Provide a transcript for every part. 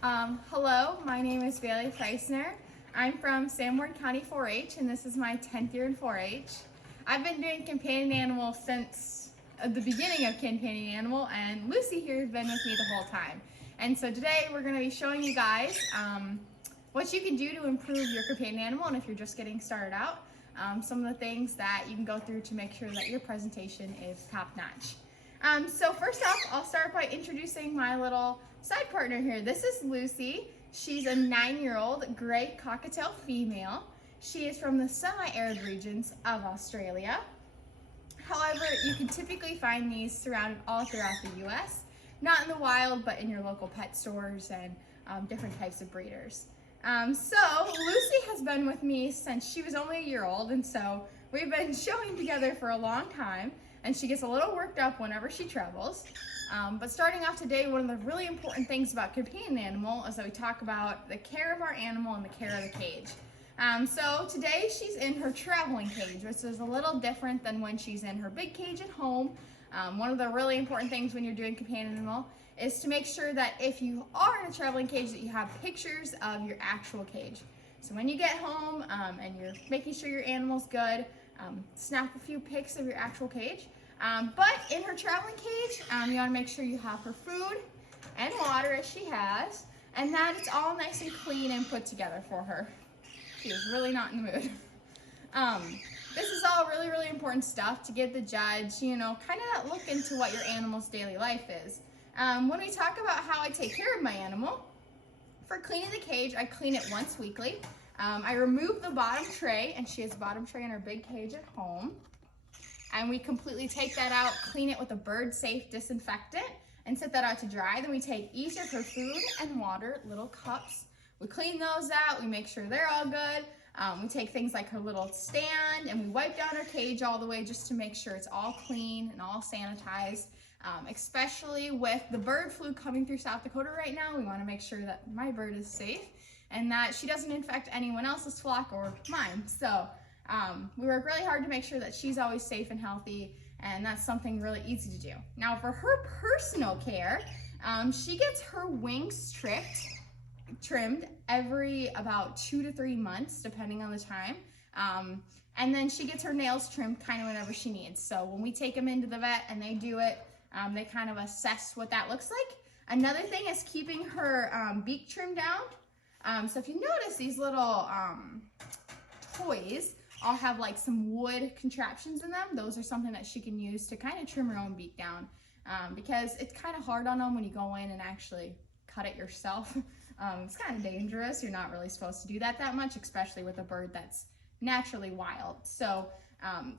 Hello, my name is Bailey Feistner. I'm from Sanborn County 4-H, and this is my 10th year in 4-H. I've been doing companion animal since the beginning of companion animal, and Lucy here has been with me the whole time. And so today we're going to be showing you guys what you can do to improve your companion animal, and if you're just getting started out, some of the things that you can go through to make sure that your presentation is top-notch. So first off, I'll start by introducing my little side partner here. This is Lucy. She's a 9-year-old gray cockatiel female. She is from the semi-arid regions of Australia. However, you can typically find these surrounded all throughout the US, not in the wild, but in your local pet stores and different types of breeders. So Lucy has been with me since she was only a year old, and so we've been showing together for a long time. And she gets a little worked up whenever she travels. But starting off today, one of the really important things about companion animal is that we talk about the care of our animal and the care of the cage. So today she's in her traveling cage, which is a little different than when she's in her big cage at home. One of the really important things when you're doing companion animal is to make sure that if you are in a traveling cage that you have pictures of your actual cage. So when you get home and you're making sure your animal's good, snap a few pics of your actual cage. But in her traveling cage, you want to make sure you have her food and water as she has, and that it's all nice and clean and put together for her. She is really not in the mood. This is all really, really important stuff to give the judge, kind of that look into what your animal's daily life is. When we talk about how I take care of my animal, for cleaning the cage, I clean it once weekly. I remove the bottom tray, and she has a bottom tray in her big cage at home. And we completely take that out, clean it with a bird-safe disinfectant, and set that out to dry. Then we take each of her food and water, little cups. We clean those out, we make sure they're all good. We take things like her little stand, and we wipe down her cage all the way just to make sure it's all clean and all sanitized. Especially with the bird flu coming through South Dakota right now, we want to make sure that my bird is safe and that she doesn't infect anyone else's flock or mine. So we work really hard to make sure that she's always safe and healthy, and that's something really easy to do. Now for her personal care, she gets her wings trimmed every about 2 to 3 months, depending on the time. And then she gets her nails trimmed kind of whenever she needs. So when we take them into the vet and they do it, they kind of assess what that looks like. Another thing is keeping her beak trimmed down. So if you notice, these little toys all have like some wood contraptions in them. Those are something that she can use to kind of trim her own beak down, because it's kind of hard on them when you go in and actually cut it yourself. It's kind of dangerous. You're not really supposed to do that much, especially with a bird that's naturally wild. So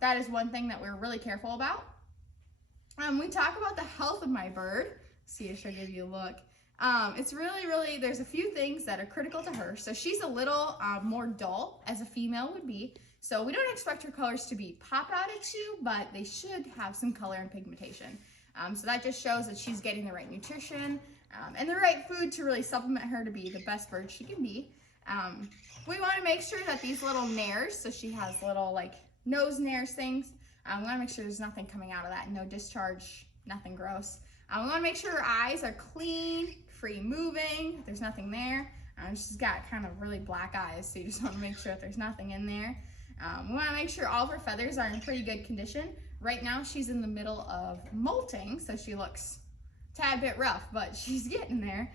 that is one thing that we're really careful about. We talk about the health of my bird. See if she'll give you a look. It's really, there's a few things that are critical to her. So she's a little more dull as a female would be. So we don't expect her colors to be pop out at you, but they should have some color and pigmentation. So that just shows that she's getting the right nutrition and the right food to really supplement her to be the best bird she can be. We want to make sure that these little nares, so she has little like nose nares things, we want to make sure there's nothing coming out of that, no discharge, nothing gross. We want to make sure her eyes are clean, free moving, there's nothing there. She's got kind of really black eyes, so you just want to make sure that there's nothing in there. We want to make sure all of her feathers are in pretty good condition. Right now she's in the middle of molting, so she looks a tad bit rough, but she's getting there.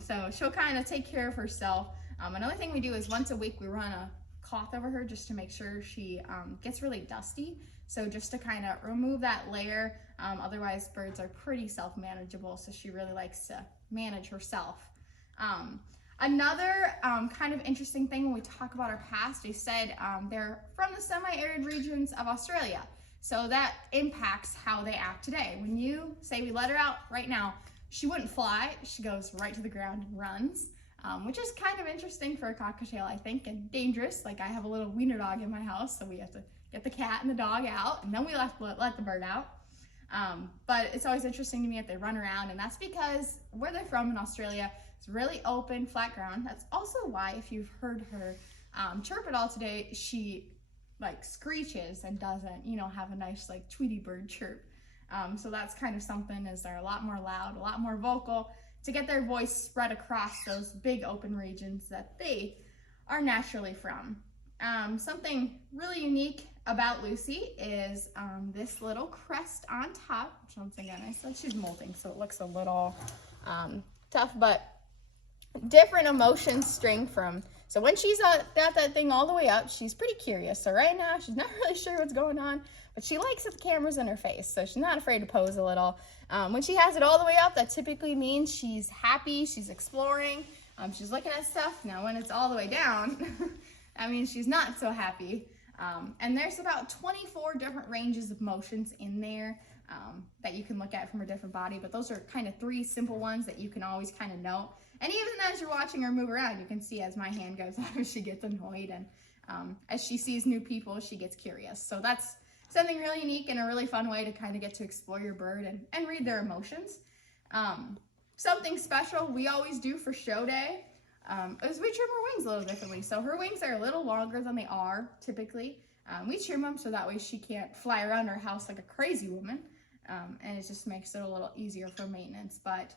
So she'll kind of take care of herself. Another thing we do is once a week we run a cloth over her just to make sure she gets really dusty. So just to kind of remove that layer. Otherwise birds are pretty self-manageable, so she really likes to manage herself. Another kind of interesting thing when we talk about our past, they said they're from the semi-arid regions of Australia. So that impacts how they act today. When you say we let her out right now, she wouldn't fly, she goes right to the ground and runs, which is kind of interesting for a cockatiel, I think, and dangerous. Like I have a little wiener dog in my house, so we have to get the cat and the dog out, and then we let the bird out. But it's always interesting to me that they run around, and that's because where they're from in Australia, it's really open, flat ground. That's also why, if you've heard her chirp at all today, she like screeches and doesn't, have a nice like Tweety bird chirp. So that's kind of something, is they're a lot more loud, a lot more vocal, to get their voice spread across those big open regions that they are naturally from. Something really unique about Lucy is this little crest on top, which once again, I said she's molting, so it looks a little tough, but different emotions string from. So when she's got that thing all the way up, she's pretty curious. So right now, she's not really sure what's going on, but she likes that the camera's in her face, so she's not afraid to pose a little. When she has it all the way up, that typically means she's happy, she's exploring, she's looking at stuff. Now when it's all the way down, that means she's not so happy. And there's about 24 different ranges of motions in there that you can look at from her different body, but those are kind of 3 simple ones that you can always kind of note. And even as you're watching her move around, you can see as my hand goes up, she gets annoyed, and as she sees new people, she gets curious. So that's something really unique and a really fun way to kind of get to explore your bird and read their emotions. Something special we always do for show day is we trim her wings a little differently. So her wings are a little longer than they are typically. We trim them so that way she can't fly around our house like a crazy woman, and it just makes it a little easier for maintenance. But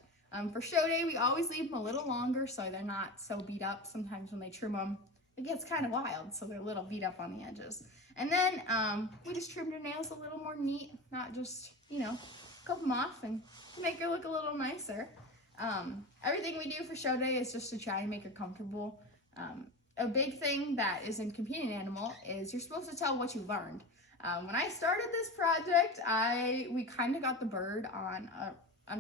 for show day, we always leave them a little longer so they're not so beat up. Sometimes when they trim them, it gets kind of wild, so they're a little beat up on the edges. And then we just trimmed her nails a little more neat, not just, you know, clip them off and make her look a little nicer. Everything we do for show day is just to try and make her comfortable. A big thing that is in companion animal is you're supposed to tell what you learned. When I started this project, we kind of got the bird on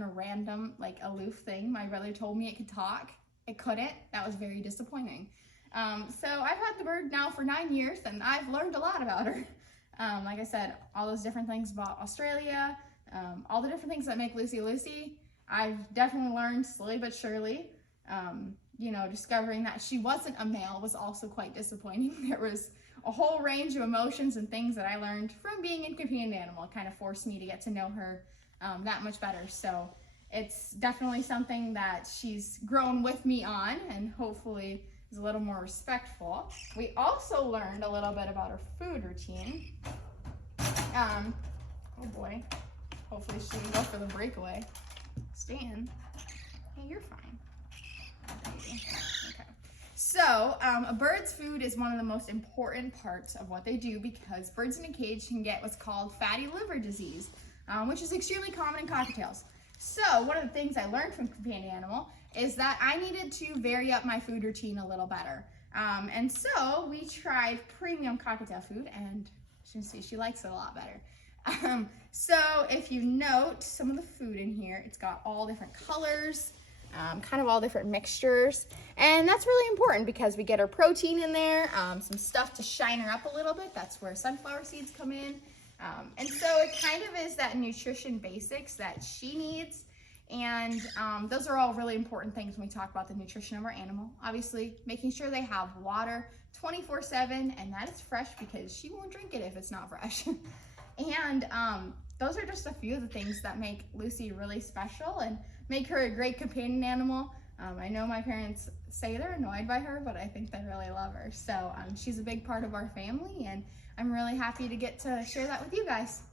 a random, like, aloof thing. My brother told me it could talk. It couldn't. That was very disappointing. So I've had the bird now for 9 years, and I've learned a lot about her. Like I said, all those different things about Australia, all the different things that make Lucy Lucy, I've definitely learned slowly but surely. You know, discovering that she wasn't a male was also quite disappointing. There was a whole range of emotions and things that I learned from being in companion animal. It kind of forced me to get to know her that much better. So it's definitely something that she's grown with me on, and hopefully is a little more respectful. We also learned a little bit about her food routine. Oh boy, hopefully she didn't go for the breakaway. Stan, hey, you're fine. Okay. So a bird's food is one of the most important parts of what they do, because birds in a cage can get what's called fatty liver disease, which is extremely common in cockatiels. So one of the things I learned from companion animal is that I needed to vary up my food routine a little better. And so we tried premium cockatiel food, and you can see she likes it a lot better. So if you note some of the food in here, it's got all different colors, kind of all different mixtures. And that's really important because we get our protein in there, some stuff to shine her up a little bit. That's where sunflower seeds come in. And so it kind of is that nutrition basics that she needs. And those are all really important things when we talk about the nutrition of our animal. Obviously, making sure they have water 24/7, and that is fresh, because she won't drink it if it's not fresh. And those are just a few of the things that make Lucy really special and make her a great companion animal. I know my parents say they're annoyed by her, but I think they really love her. So she's a big part of our family, and I'm really happy to get to share that with you guys.